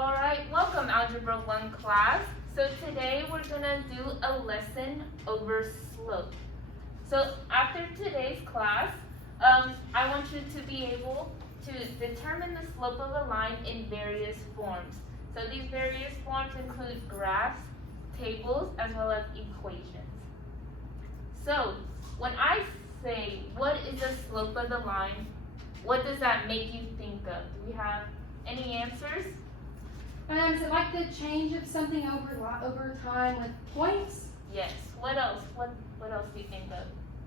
Alright, welcome Algebra 1 class. So today we're going to do a lesson over slope. So after today's class, I want you to be able to determine the slope of a line in various forms. So these various forms include graphs, tables, as well as equations. So when I say, what is the slope of the line, what does that make you think of? Do we have any answers? Is it like the change of something over time with points? Yes. What else? What else do you think of?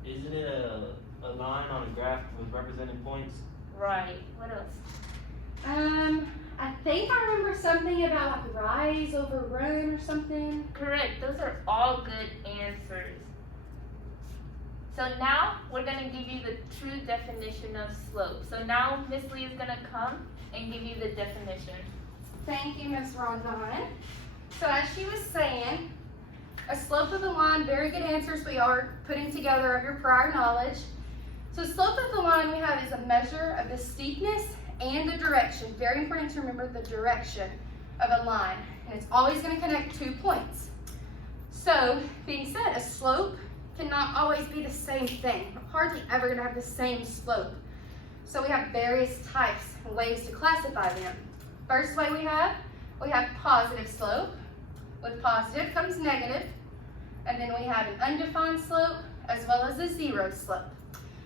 Isn't it a line on a graph with representing points? Right. What else? I think I remember something about like rise over run or something. Correct. Those are all good answers. So now we're going to give you the true definition of slope. So now Miss Lee is going to come and give you the definition. Thank you, Miss Rondon. So as she was saying, a slope of a line, very good answers we are putting together of your prior knowledge. So slope of the line we have is a measure of the steepness and the direction. Very important to remember the direction of a line. And it's always going to connect 2 points. So being said, a slope cannot always be the same thing. We're hardly ever going to have the same slope. So we have various types and ways to classify them. First way we have positive slope. With positive comes negative. And then we have an undefined slope as well as a zero slope.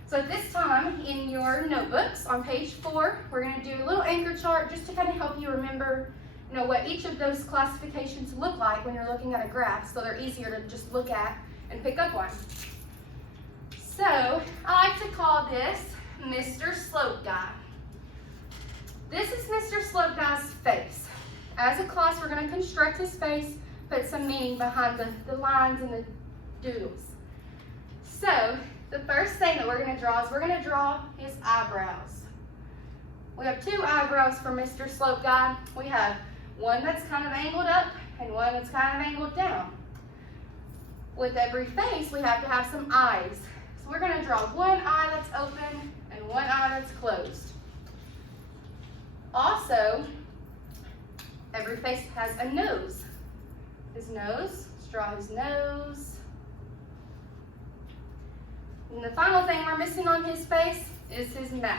So this time in your notebooks on page 4, we're going to do a little anchor chart just to kind of help you remember what each of those classifications look like when you're looking at a graph, so they're easier to just look at and pick up on. So I like to call this Mr. Slope Guy. This is Mr. Slope Guy's face. As a class, we're going to construct his face, put some meaning behind the lines and the doodles. So the first thing that we're going to draw is we're going to draw his eyebrows. We have 2 eyebrows for Mr. Slope Guy. We have one that's kind of angled up and one that's kind of angled down. With every face, we have to have some eyes. So we're going to draw one eye that's open and one eye that's closed. Also, every face has a nose. His nose, let's draw his nose. And the final thing we're missing on his face is his mouth.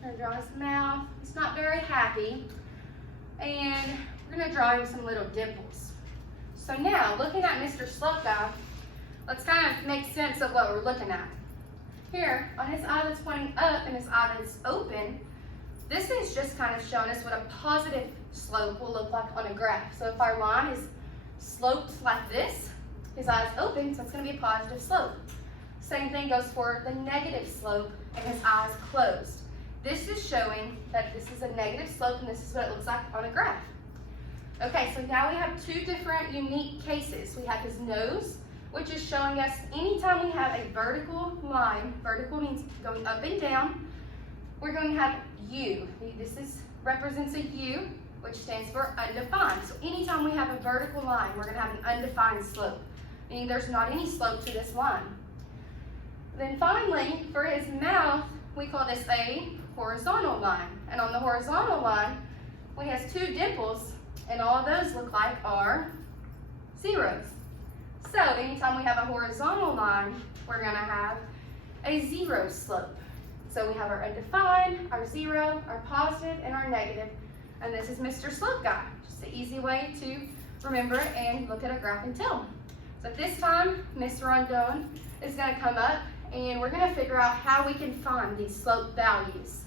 We're going to draw his mouth. He's not very happy. And we're going to draw him some little dimples. So now, looking at Mr. Slope Guy, let's kind of make sense of what we're looking at. Here, on his eye that's pointing up and his eye that's open, this is just kind of showing us what a positive slope will look like on a graph. So if our line is sloped like this, his eye is open, so it's going to be a positive slope. Same thing goes for the negative slope and his eye is closed. This is showing that this is a negative slope and this is what it looks like on a graph. Okay, so now we have 2 different unique cases. We have his nose, which is showing us anytime we have a vertical line, vertical means going up and down, we're going to have U. This represents a U, which stands for undefined. So anytime we have a vertical line, we're going to have an undefined slope, meaning there's not any slope to this line. Then finally, for his mouth, we call this a horizontal line. And on the horizontal line, we have 2 dimples, and all of those look like are zeros. So anytime we have a horizontal line, we're going to have a zero slope. So we have our undefined, our zero, our positive, and our negative. And this is Mr. Slope Guy. Just an easy way to remember it and look at a graph and tell. So at this time, Miss Rondon is going to come up and we're going to figure out how we can find these slope values.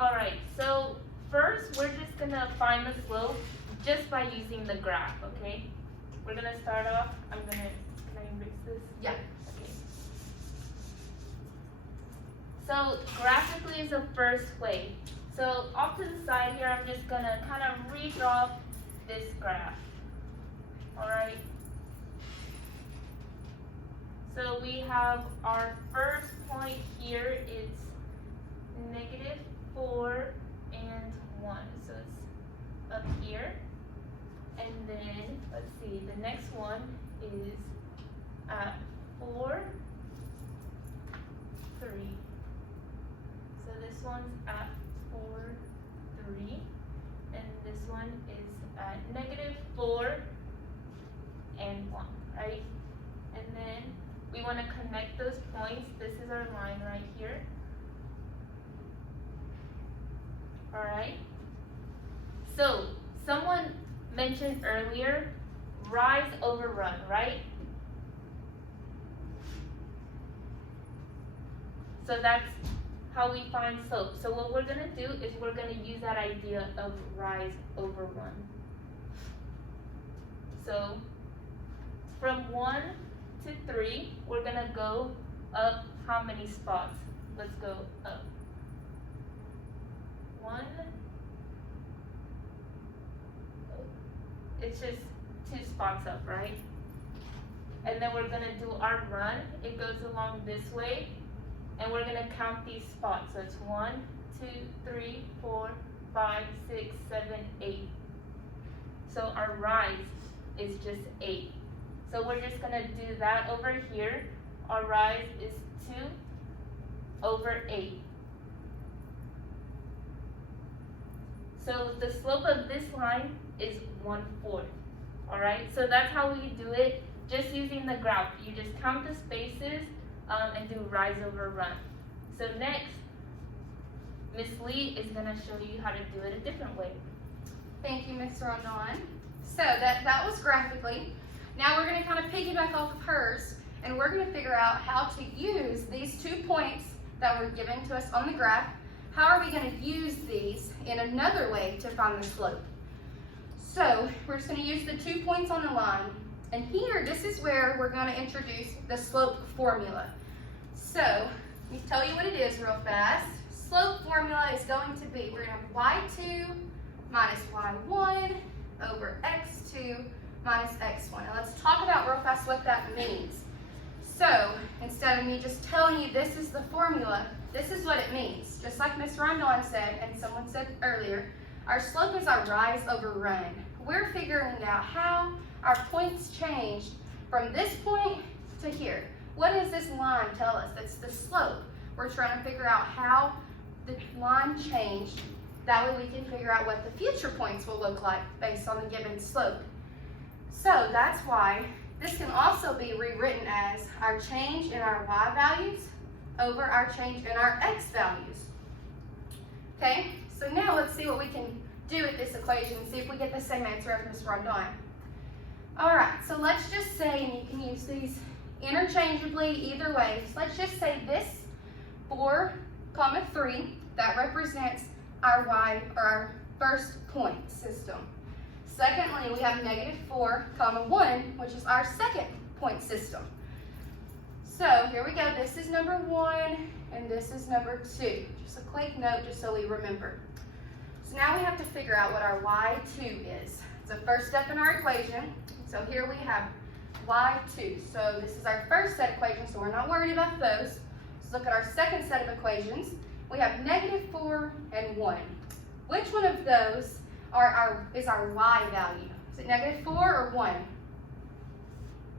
Alright, so first we're just going to find the slope just by using the graph, okay? We're going to start off, can I erase this? Yeah. Okay. So graphically is the first way. So off to the side here, I'm just going to kind of redraw this graph. Alright? So we have our first point here, it's -4 and 1. So it's up here. And then, let's see, the next one is at 4 one's at 4, 3, and this one is at -4 and 1, right? And then we want to connect those points. This is our line right here. Alright? So, someone mentioned earlier, rise over run, right? So that's how we find slope. So what we're going to do is we're going to use that idea of rise over run. So from 1 to 3, we're going to go up how many spots? Let's go up. 1. It's just 2 spots up, right? And then we're going to do our run. It goes along this way. And we're going to count these spots. So it's 1, 2, 3, 4, 5, 6, 7, 8. So our rise is just 8. So we're just going to do that over here. Our rise is 2 over 8. So the slope of this line is 1/4. Alright, so that's how we do it, just using the graph. You just count the spaces and do rise over run. So next, Miss Lee is going to show you how to do it a different way. Thank you, Ms. Rondon. So that was graphically. Now we're going to kind of piggyback off of hers, and we're going to figure out how to use these 2 points that were given to us on the graph. How are we going to use these in another way to find the slope? So we're just going to use the 2 points on the line. And here, this is where we're going to introduce the slope formula. So, let me tell you what it is real fast. Slope formula is going to be, we're going to have y2 minus y1 over x2 minus x1. Now let's talk about real fast what that means. So, instead of me just telling you this is the formula, this is what it means. Just like Ms. Rondon said, and someone said earlier, our slope is our rise over run. We're figuring out how our points changed from this point to here. What does this line tell us? That's the slope. We're trying to figure out how the line changed. That way we can figure out what the future points will look like based on the given slope. So that's why this can also be rewritten as our change in our y values over our change in our x values. Okay, so now let's see what we can do with this equation and see if we get the same answer as Ms. Rondon. Alright, so let's just say, and you can use these interchangeably either way. So let's just say this 4, 3, that represents our y, or our first point system. Secondly, we have -4, 1, which is our second point system. So here we go. This is number 1, and this is number 2. Just a quick note, just so we remember. So now we have to figure out what our y2 is. It's the first step in our equation. So here we have y2. So this is our first set of equations, so we're not worried about those. Let's look at our second set of equations. We have -4 and 1. Which one of those is our y value? Is it -4 or 1?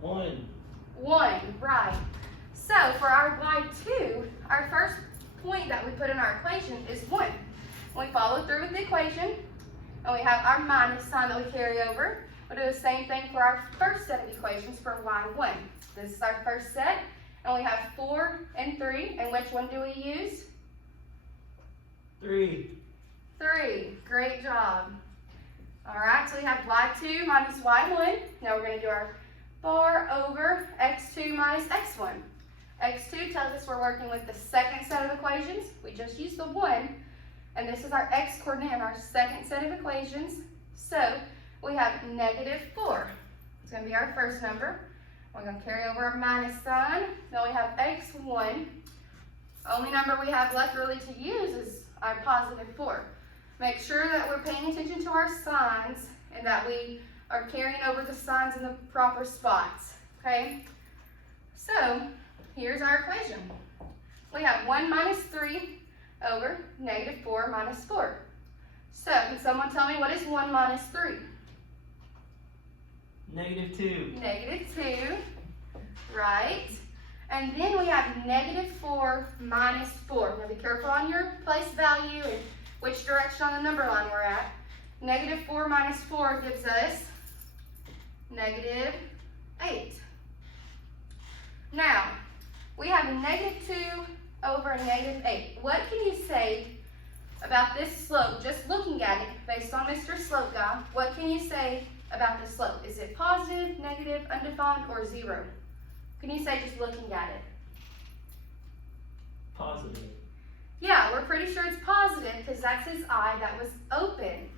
1. 1, right. So for our y2, our first point that we put in our equation is 1. We follow through with the equation, and we have our minus sign that we carry over. We'll do the same thing for our first set of equations for y1. This is our first set, and we have 4 and 3, and which one do we use? 3. 3, great job. All right, so we have y2 minus y1. Now we're going to do our bar over x2 minus x1. x2 tells us we're working with the second set of equations. We just used the 1, and this is our x coordinate in our second set of equations. So we have -4. It's going to be our first number. We're going to carry over a minus sign. Then we have x1. Only number we have left really to use is our +4. Make sure that we're paying attention to our signs and that we are carrying over the signs in the proper spots, okay? So here's our equation. We have 1 minus 3 over -4 minus 4. So can someone tell me what is 1 minus 3? -2. -2, right. And then we have -4 minus 4. Now be careful on your place value and which direction on the number line we're at. -4 minus 4 gives us -8. Now, we have -2 over -8. What can you say about this slope? Just looking at it, based on Mr. Slope Guy, what can you say about the slope? Is it positive, negative, undefined, or 0? Can you say just looking at it? Positive. Yeah, we're pretty sure it's positive because that's his eye that was open.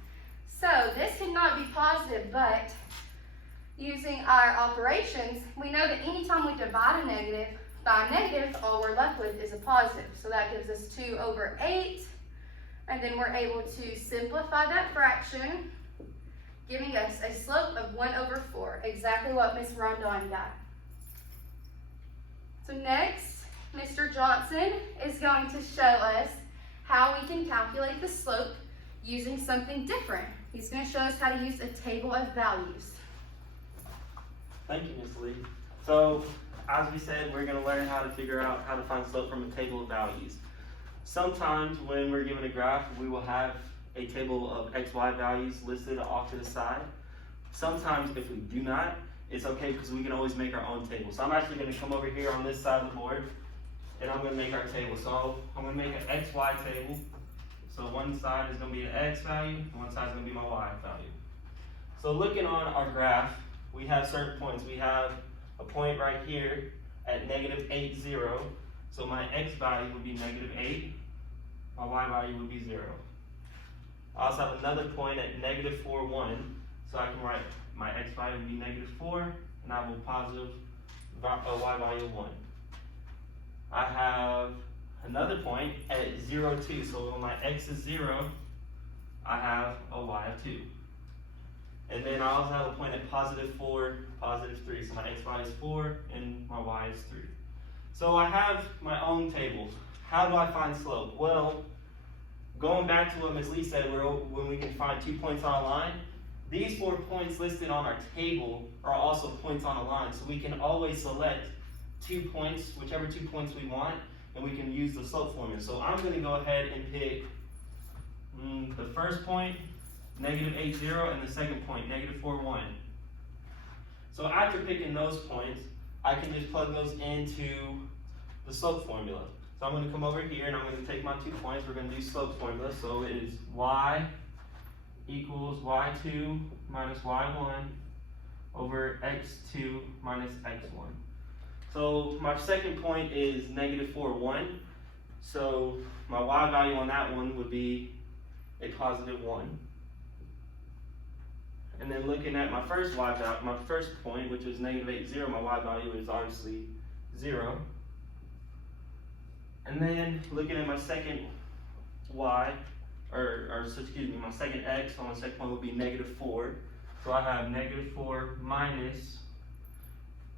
So this cannot be positive, but using our operations, we know that anytime we divide a negative by a negative, all we're left with is a positive. So that gives us 2 over 8. And then we're able to simplify that fraction, giving us a slope of 1 over 4, exactly what Ms. Rondon got. So next, Mr. Johnson is going to show us how we can calculate the slope using something different. He's going to show us how to use a table of values. Thank you, Ms. Lee. So, as we said, we're going to learn how to figure out how to find slope from a table of values. Sometimes when we're given a graph, we will have a table of x, y values listed off to the side. Sometimes if we do not, it's okay because we can always make our own table. So I'm actually going to come over here on this side of the board and I'm going to make our table. So I'm going to make an x, y table. So one side is going to be an x value, and one side is going to be my y value. So looking on our graph, we have certain points. We have a point right here at -8, 0. So my x value would be -8. My y value would be 0. I also have another point at -4, 1. So I can write my x value would be -4, and I have a positive y value of 1. I have another point at 0, 2. So when my x is 0, I have a y of 2. And then I also have a point at +4, +3. So my x value is 4 and my y is 3. So I have my own table. How do I find slope? Well, going back to what Ms. Lee said, when we can find 2 points on a line, these 4 points listed on our table are also points on a line. So we can always select 2 points, whichever 2 points we want, and we can use the slope formula. So I'm going to go ahead and pick the first point, -8, 0, and the second point, -4, 1. So after picking those points, I can just plug those into the slope formula. So I'm going to come over here and I'm going to take my 2 points. We're going to do slope formula. So it is y equals y2 minus y1 over x2 minus x1. So my second point is -4, 1. So my y value on that one would be a +1. And then looking at my first my first point, which is -8, 0, my y value is obviously 0. And then looking at my second y, my second x on my second point would be -4. So I have -4 minus,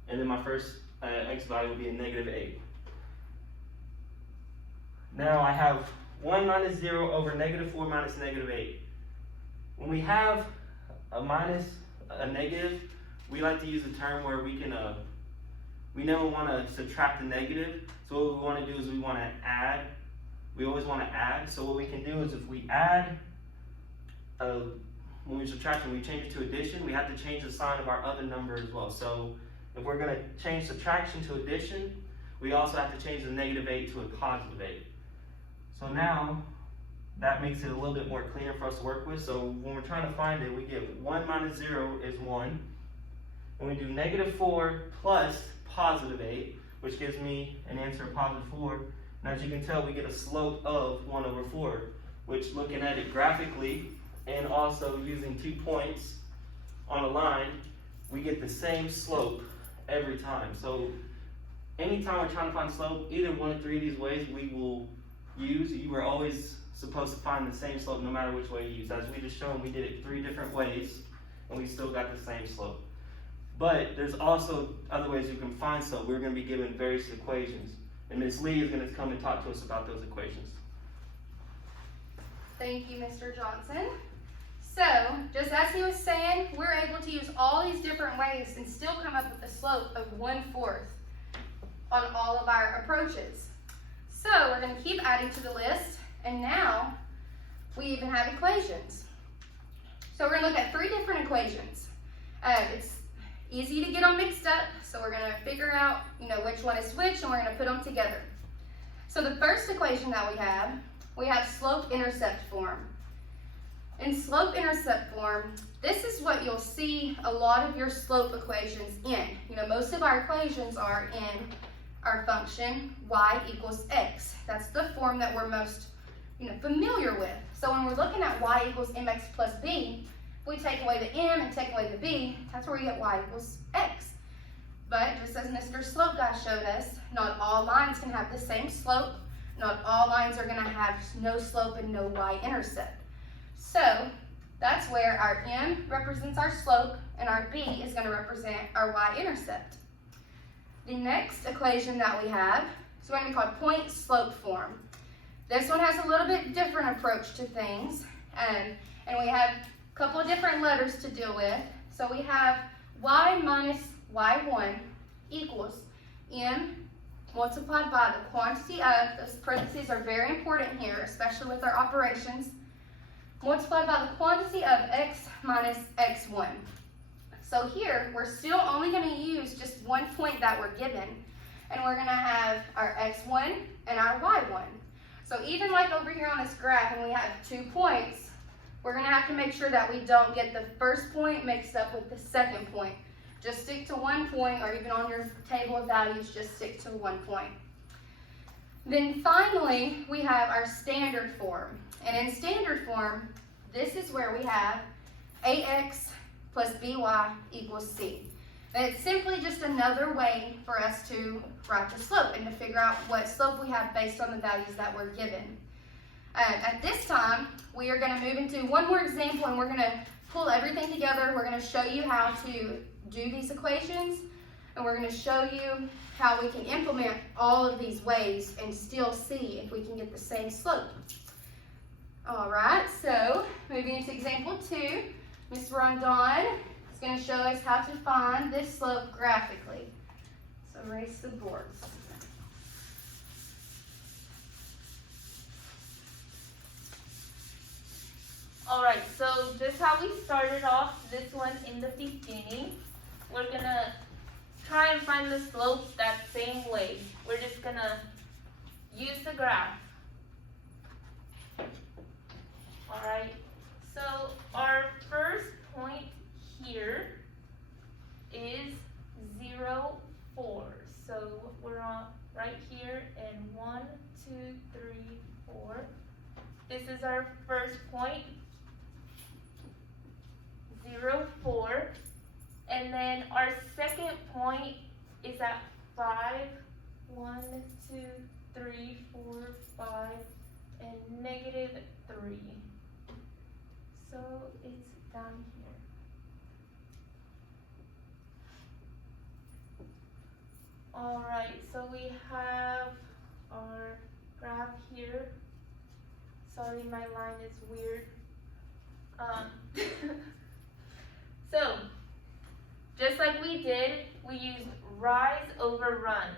and then my first x value would be a -8. Now I have 1 minus 0 over -4 minus -8. When we have a minus, a negative, we like to use a term where we can, we never want to subtract the negative. So what we want to do is we want to add. We always want to add. So what we can do is if we add, when we subtract and we change it to addition, we have to change the sign of our other number as well. So if we're going to change subtraction to addition, we also have to change the -8 to a +8. So now, that makes it a little bit more cleaner for us to work with. So when we're trying to find it, we get 1 minus 0 is 1. And we do -4 plus +8, which gives me an answer of +4. And as you can tell, we get a slope of 1 over 4, which looking at it graphically and also using 2 points on a line, we get the same slope every time. So anytime we're trying to find slope, either one of 3 of these ways we will use. You are always supposed to find the same slope no matter which way you use. As we just shown, we did it 3 different ways and we still got the same slope. But there's also other ways you can find slope. We're going to be given various equations, and Ms. Lee is going to come and talk to us about those equations. Thank you, Mr. Johnson. So, just as he was saying, we're able to use all these different ways and still come up with a slope of 1/4. on all of our approaches. So we're going to keep adding to the list, and now we even have equations. So we're going to look at 3 different equations. It's easy to get them mixed up, so we're going to figure out, which one is which, and we're going to put them together. So the first equation that we have slope-intercept form. In slope-intercept form, this is what you'll see a lot of your slope equations in. Most of our equations are in our function y equals x. That's the form that we're most familiar with. So when we're looking at y equals mx plus b, if we take away the m and take away the b, that's where we get y equals x. But just as Mr. Slope Guy showed us, not all lines can have the same slope. Not all lines are going to have no slope and no y-intercept. So that's where our m represents our slope and our b is going to represent our y-intercept. The next equation that we have is going to be called point-slope form. This one has a little bit different approach to things, and we have a couple of different letters to deal with. So we have y minus y1 equals m multiplied by the quantity of, those parentheses are very important here, especially with our operations, multiplied by the quantity of x minus x1. So here, we're still only going to use just one point that we're given, and we're going to have our x1 and our y1. So even like over here on this graph, when we have 2 points, we're going to have to make sure that we don't get the first point mixed up with the second point. Just stick to 1 point, or even on your table of values, just stick to 1 point. Then finally, we have our standard form. And in standard form, this is where we have ax plus by equals c. And it's simply just another way for us to write the slope and to figure out what slope we have based on the values that we're given. At this time, we are going to move into one more example, and we're going to pull everything together. We're going to show you how to do these equations, and we're going to show you how we can implement all of these ways and still see if we can get the same slope. Alright, so moving into example 2, Ms. Rondon is going to show us how to find this slope graphically. So erase the boards. Alright, so just how we started off this one in the beginning, we're going to try and find the slope that same way. We're just going to use the graph. Alright, so our first point here is 0, 4. So we're on right here, and 1, 2, 3, 4. This is our first point, 0, 4. And then our second point is at 5, 1, 2, 3, 4, 5, and negative 3. So it's down here. Alright, so we have our graph here. Sorry, my line is weird. So, just like we did, we used rise over run.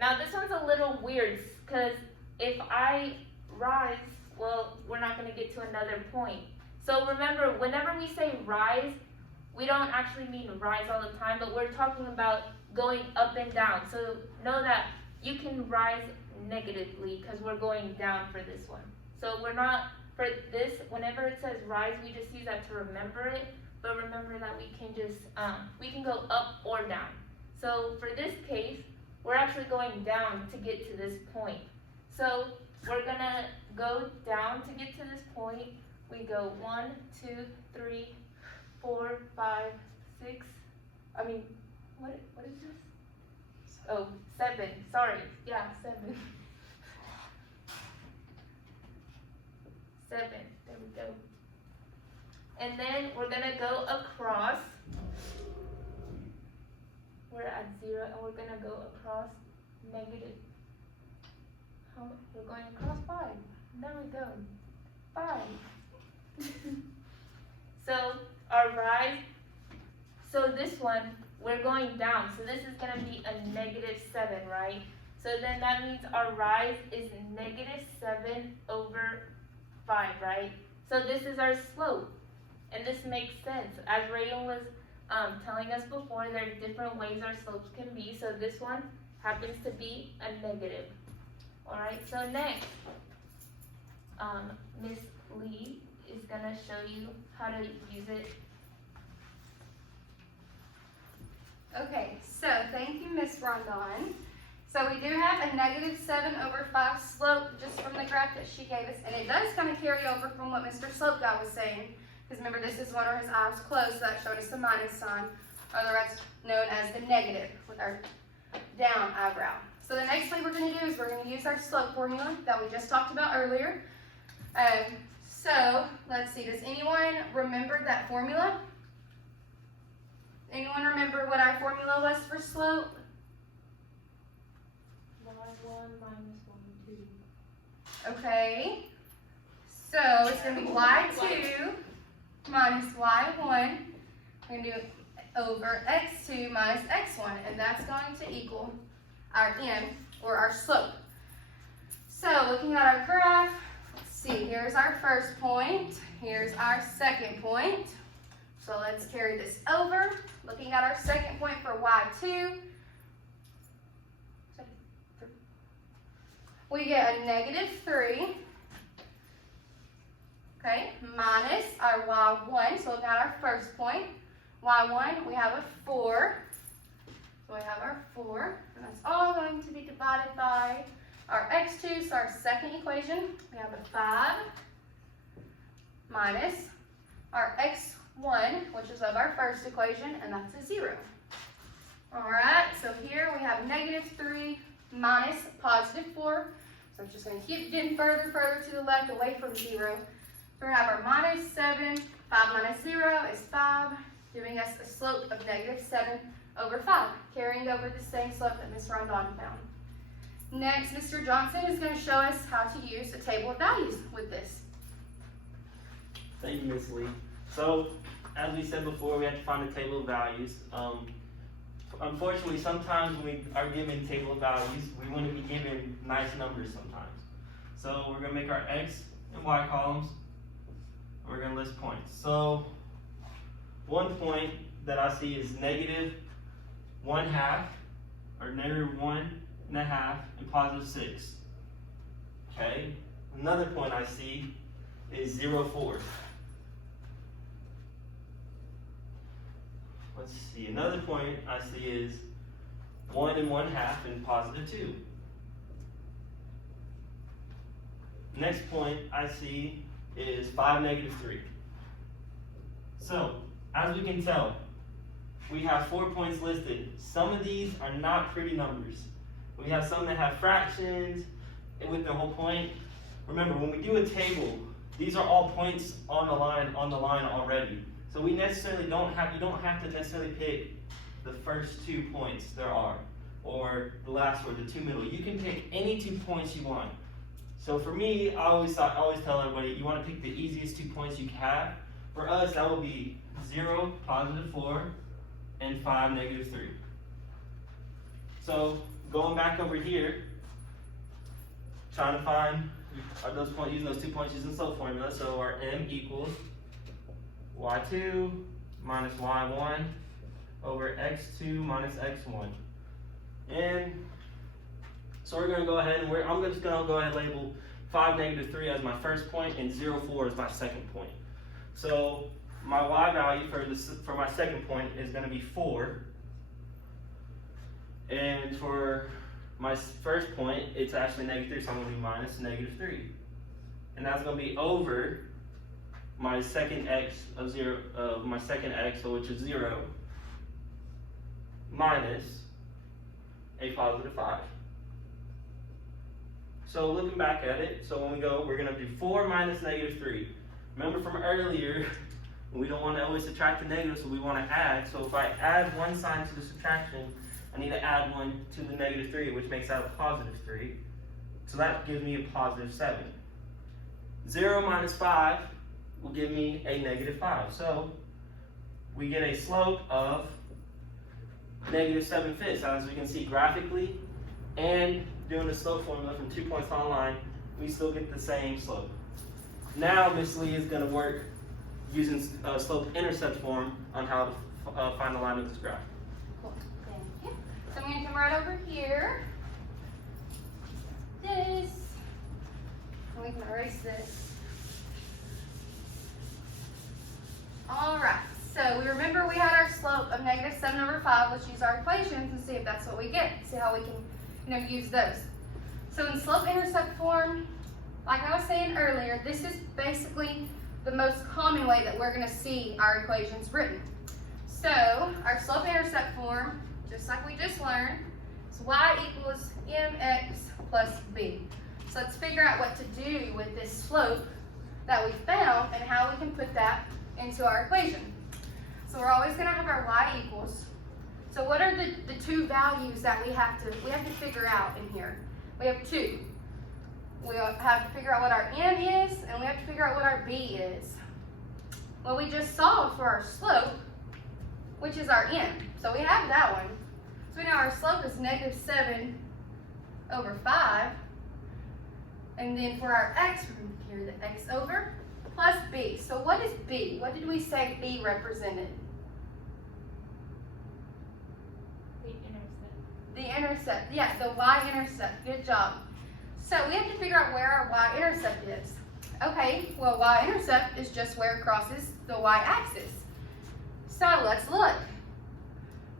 Now this one's a little weird, because if I rise, well, we're not going to get to another point. So remember, whenever we say rise, we don't actually mean rise all the time, but we're talking about going up and down. So know that you can rise negatively because we're going down for this one. So we're not, for this, whenever it says rise, we just use that to remember it. But remember that we can just, we can go up or down. So for this case, we're actually going down to get to this point. So we're gonna go down to get to this point. We go 1, 2, 3, 4, 5, 6. I mean, what is this? Oh, 7. Sorry. Yeah, 7. 7. There we go. And then we're gonna go across. We're at 0, and we're gonna go across negative. We're going across 5. There we go. 5. So our rise. So this one we're going down. So this is gonna be a -7, right? So then that means our rise is -7/5, right? So this is our slope. And this makes sense. As Reagan was telling us before, there are different ways our slopes can be. So this one happens to be a negative. Alright, so next, Miss Lee is gonna show you how to use it. Okay, so thank you, Miss Rondon. So we do have a -7/5 slope just from the graph that she gave us, and it does kind of carry over from what Mr. Slope Guy was saying. Because remember, this is one where his eye was closed, so that showed us the minus sign, otherwise known as the negative with our down eyebrow. So the next thing we're going to do is we're going to use our slope formula that we just talked about earlier. So let's see, does anyone remember that formula? Anyone remember what our formula was for slope? y1 -1, 2. Okay, so it's going to be y2 minus y1. We're going to do over x2 minus x1, and that's going to equal our m, or our slope. So looking at our graph, let's see, here's our first point, here's our second point. So let's carry this over. Looking at our second point for y2, we get a -3, okay, minus our y1. So looking at our first point, y1, we have a 4. So we have our 4, and that's all going to be divided by our x2, so our second equation. We have a 5 minus our x1, which is of our first equation, and that's a 0. All right, so here we have -3 minus +4. So it's just going to keep getting further to the left, away from 0. So we have our -7, 5 minus 0 is 5, giving us a slope of -7/5, carrying over the same slope that Ms. Rondon found. Next, Mr. Johnson is going to show us how to use a table of values with this. Thank you, Ms. Lee. So, as we said before, we have to find a table of values. Unfortunately, sometimes when we are given table of values, we want to be given nice numbers sometimes. So we're going to make our X and Y columns, and we're going to list points. So, one point that I see is -1/2, or -1.5, and +6. Okay? Another point I see is 0.4. Let's see, another point I see is 1 1/2 and +2. Next point I see is 5 -3. So, as we can tell, we have 4 points listed. Some of these are not pretty numbers. We have some that have fractions with the whole point. Remember, when we do a table, these are all points on the line already. So we necessarily you don't have to necessarily pick the first 2 points there are, or the last or the 2 middle. You can pick any 2 points you want. So for me, I always tell everybody, you want to pick the easiest 2 points you have. For us, that will be 0, +4, and 5, -3. So going back over here, trying to find those points, using those 2 points using the slope formula. So our m equals y2 minus y1 over x2 minus x1. And so we're going to go ahead and I'm just going to go ahead and label 5 -3 as my first point and 0.4 as my second point. So my y value for my second point is going to be 4. And for my first point, it's actually -3, so I'm going to be minus -3. And that's going to be over my second x of 0, my second x, which is 0, minus a +5. So looking back at it, so when we go, we're going to do 4 minus -3. Remember from earlier, we don't want to always subtract the negative, so we want to add. So if I add one sign to the subtraction, I need to add one to the -3, which makes that a +3. So that gives me a +7. 0 minus 5 will give me a -5. So we get a slope of -7 fits. As we can see graphically and doing the slope formula from 2 points on a line, we still get the same slope. Now Miss Lee is going to work using slope-intercept form on how to find the line of this graph. Cool. Thank you. So I'm going to come right over here. This. And we can erase this. All right. So we remember we had our slope of -7/5. Let's use our equations and see if that's what we get. See how we can, use those. So in slope-intercept form, like I was saying earlier, this is basically the most common way that we're going to see our equations written. So our slope-intercept form, just like we just learned, is y equals mx plus b. So let's figure out what to do with this slope that we found and how we can put that into our equation. So we're always going to have our y equals. So what are the two values that we have to figure out in here? We have two. We have to figure out what our m is, and we have to figure out what our b is. Well, we just solved for our slope, which is our m. So we have that one. So we know our slope is -7/5. And then for our x, we're going to carry the x over plus b. So what is b? What did we say b represented? The intercept. Yeah, the y-intercept. Good job. So we have to figure out where our y-intercept is. Okay, well, y-intercept is just where it crosses the y-axis. So let's look.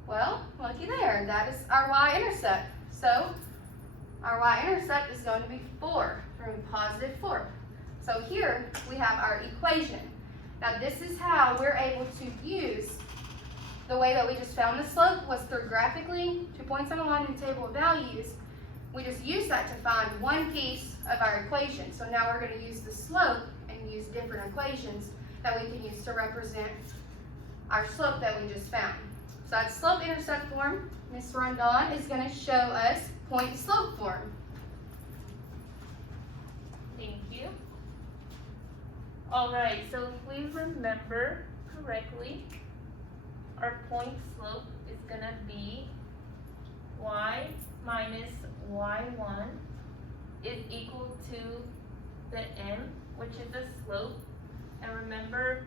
Well, looky there. That is our y-intercept. So our y-intercept is going to be 4, from +4. So here we have our equation. Now this is how we're able to use the way that we just found the slope was through graphically 2 points on a line in the table of values. We just use that to find one piece of our equation. So now we're going to use the slope and use different equations that we can use to represent our slope that we just found. So that's slope-intercept form. Ms. Rondon is going to show us point-slope form. Thank you. All right, so if we remember correctly, our point slope is going to be y minus y1 is equal to the m, which is the slope. And remember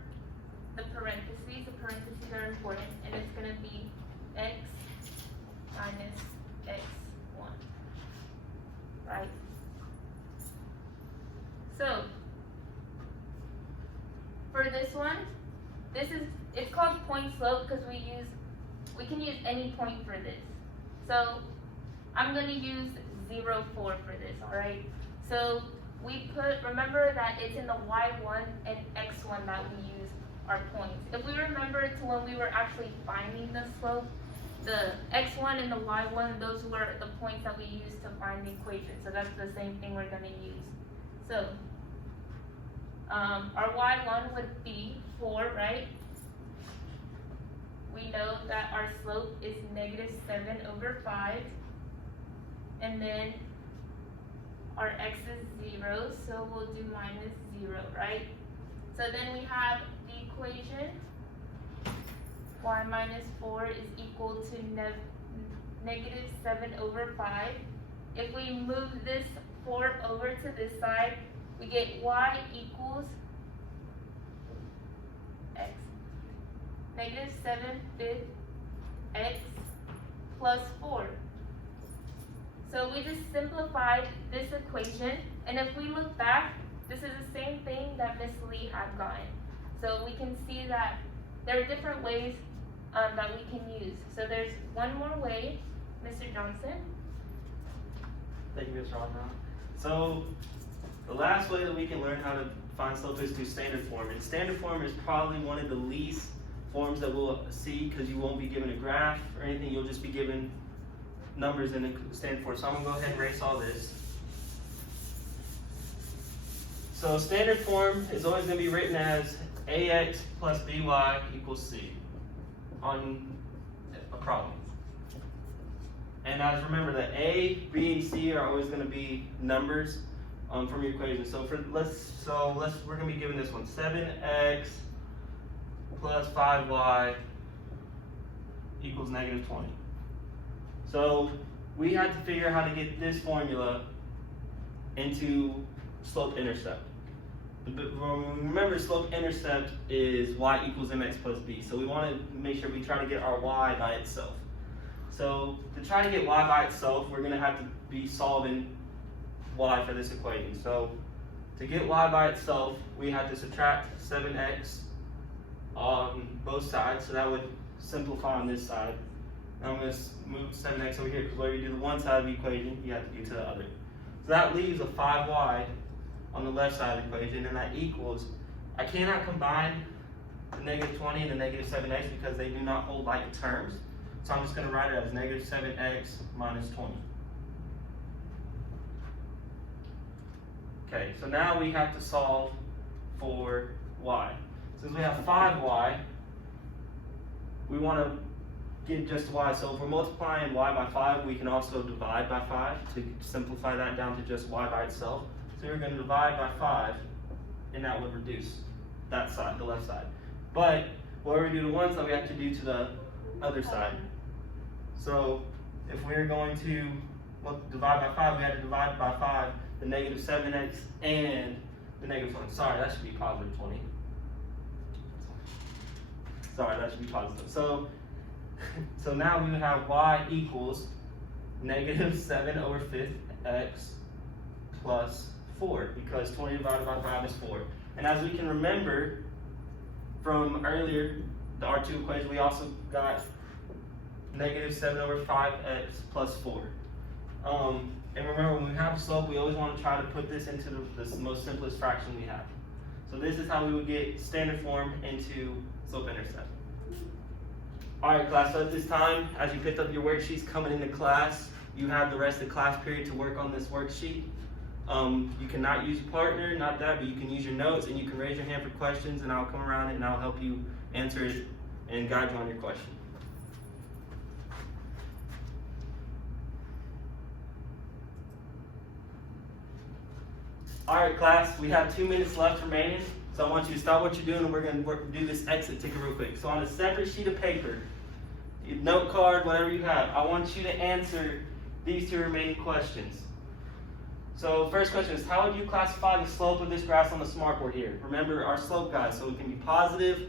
the parentheses are important, and it's going to be x minus x1, right? So for this one, it's called point slope because we can use any point for this. So I'm going to use 0, 4 for this, all right? So remember that it's in the y1 and x1 that we use our points. If we remember to when we were actually finding the slope, the x1 and the y1, those were the points that we used to find the equation. So that's the same thing we're going to use. So our y1 would be 4, right? We know that our slope is -7/5. And then our x is 0, so we'll do -0, right? So then we have the equation, y minus 4 is equal to -7/5. If we move this 4 over to this side, we get y equals x. -7/5 x plus 4. So we just simplified this equation, and if we look back, this is the same thing that Miss Lee had gotten. So we can see that there are different ways that we can use. So there's one more way, Mr. Johnson. Thank you, Ms. Rondon. So the last way that we can learn how to find slope is through standard form. And standard form is probably one of the least forms that we'll see because you won't be given a graph or anything. You'll just be given numbers in the standard form. So I'm going to go ahead and erase all this. So standard form is always going to be written as ax plus by equals c on a problem. And as remember that a, b, and c are always going to be numbers from your equation. So we're going to be given this one, 7x plus 5y equals -20. So we had to figure out how to get this formula into slope-intercept. Remember, slope-intercept is y equals mx plus b. So we want to make sure we try to get our y by itself. So to try to get y by itself, we're going to have to be solving y for this equation. So to get y by itself, we have to subtract 7x on both sides. So that would simplify on this side. Now I'm going to move 7x over here because whenever you do the one side of the equation, you have to do to the other. So that leaves a 5y on the left side of the equation, and that equals, I cannot combine the negative 20 and the negative 7x because they do not hold like terms. So I'm just going to write it as negative 7x minus 20. Okay, so now we have to solve for y. Since we have 5y, we want to get just y. So if we're multiplying y by 5, we can also divide by 5 to simplify that down to just y by itself. So we're going to divide by 5, and that would reduce that side, the left side. But whatever we do to one side, we have to do to the other side. So if we're going to divide by 5, we have to divide by 5 the negative 7x and the negative 20. Sorry, that should be positive 20. Sorry, that should be positive. So now we have y equals negative 7 over 5th x plus 4, because 20 divided by 5 is 4. And as we can remember from earlier, the R2 equation, we also got negative 7 over 5x plus 4. And remember, when we have a slope, we always want to try to put this into the most simplest fraction we have. So this is how we would get standard form into slope-intercept. Alright class, so at this time, as you picked up your worksheets coming into class, you have the rest of the class period to work on this worksheet. You cannot use a partner, not that, but you can use your notes, and you can raise your hand for questions, and I'll come around and I'll help you answer it and guide you on your question. Alright class, we have 2 minutes left remaining, so I want you to stop what you're doing and we're going to do this exit ticket real quick. So on a separate sheet of paper, your note card, whatever you have, I want you to answer these 2 remaining questions. So first question is, how would you classify the slope of this graph on the smartboard here? Remember our slope guide, so it can be positive,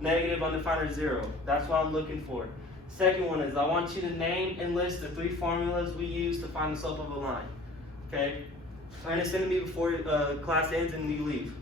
negative, undefined, or 0. That's what I'm looking for. Second one is, I want you to name and list the 3 formulas we use to find the slope of a line. Okay? Trying to send to me before class ends and you leave.